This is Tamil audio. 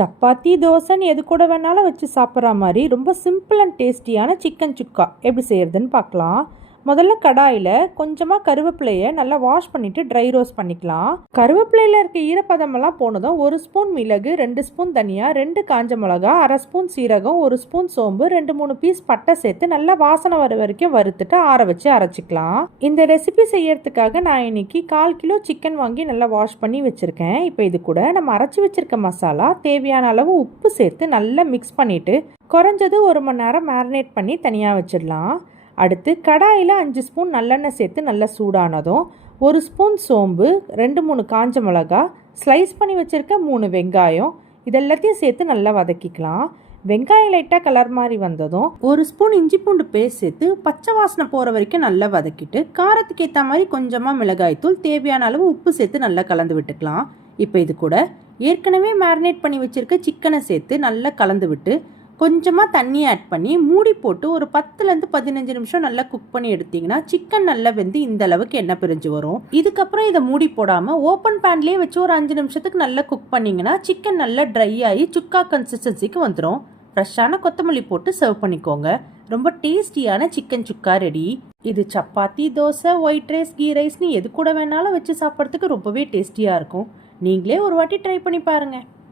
சப்பாத்தி தோசைன்னு எது கூட வேணாலும் வச்சு சாப்பிட்ற மாதிரி ரொம்ப சிம்பிள் அண்ட் டேஸ்டியான சிக்கன் சுக்கா எப்படி செய்கிறதுன்னு பார்க்கலாம். முதல்ல கடாயில் கொஞ்சமாக கருவேப்பிலையை நல்லா வாஷ் பண்ணிவிட்டு ட்ரை ரோஸ்ட் பண்ணிக்கலாம். கருவேப்பிலையில் இருக்க ஈரப்பதமெல்லாம் போனதும் 1 ஸ்பூன் மிளகு, 2 ஸ்பூன் தனியா, 2 காஞ்ச மிளகா, 1/2 ஸ்பூன் சீரகம், 1 ஸ்பூன் சோம்பு, 2-3 பீஸ் பட்டை சேர்த்து நல்லா வாசனை வர வரைக்கும் வறுத்துட்டு ஆற வச்சு அரைச்சிக்கலாம். இந்த ரெசிபி செய்யறதுக்காக நான் இன்னைக்கு 1/4 கிலோ சிக்கன் வாங்கி நல்லா வாஷ் பண்ணி வச்சுருக்கேன். இப்போ இது கூட நம்ம அரைச்சி வச்சிருக்க மசாலா தேவையான அளவு உப்பு சேர்த்து நல்லா மிக்ஸ் பண்ணிவிட்டு குறைஞ்சது 1 மணி நேரம் மேரினேட் பண்ணி தனியாக வச்சிடலாம். அடுத்து கடாயில் 5 ஸ்பூன் நல்லெண்ணெய் சேர்த்து நல்லா சூடானதும் 1 ஸ்பூன் சோம்பு, 2-3 காஞ்ச மிளகா, ஸ்லைஸ் பண்ணி வச்சுருக்க 3 வெங்காயம் இதெல்லாத்தையும் சேர்த்து நல்லா வதக்கிக்கலாம். வெங்காயம் லைட்டாக கலர் மாதிரி வந்ததும் 1 ஸ்பூன் இஞ்சி பூண்டு பேஸ்ட் சேர்த்து பச்சை வாசனை போகிற வரைக்கும் நல்லா வதக்கிட்டு காரத்துக்கு ஏற்ற மாதிரி கொஞ்சமாக மிளகாய்த்தூள், தேவையான அளவு உப்பு சேர்த்து நல்லா கலந்து விட்டுக்கலாம். இப்போ இது கூட ஏற்கனவே மேரினேட் பண்ணி வச்சுருக்க சிக்கனை சேர்த்து நல்லா கலந்து விட்டு கொஞ்சமாக தண்ணி ஆட் பண்ணி மூடி போட்டு ஒரு 10லேருந்து 15 நிமிஷம் நல்லா குக் பண்ணி எடுத்திங்கன்னா சிக்கன் நல்லா வெந்து இந்த அளவுக்கு எண்ணெய் பிரிஞ்சு வரும். இதுக்கப்புறம் இதை மூடி போடாமல் ஓப்பன் பேன்லேயே வச்சு ஒரு 5 நிமிஷத்துக்கு நல்லா குக் பண்ணிங்கன்னா சிக்கன் நல்லா ட்ரை ஆகி சுக்கா கன்சிஸ்டன்சிக்கு வந்துடும். ஃப்ரெஷ்ஷான கொத்தமல்லி போட்டு சர்வ் பண்ணிக்கோங்க. ரொம்ப டேஸ்டியான சிக்கன் சுக்கா ரெடி. இது chapati, dosa, white rice, ghee ரைஸ்னு எது கூட வேணாலும் வச்சு சாப்பிட்றதுக்கு ரொம்பவே டேஸ்டியாக இருக்கும். நீங்களே ஒரு வாட்டி ட்ரை பண்ணி பாருங்கள்.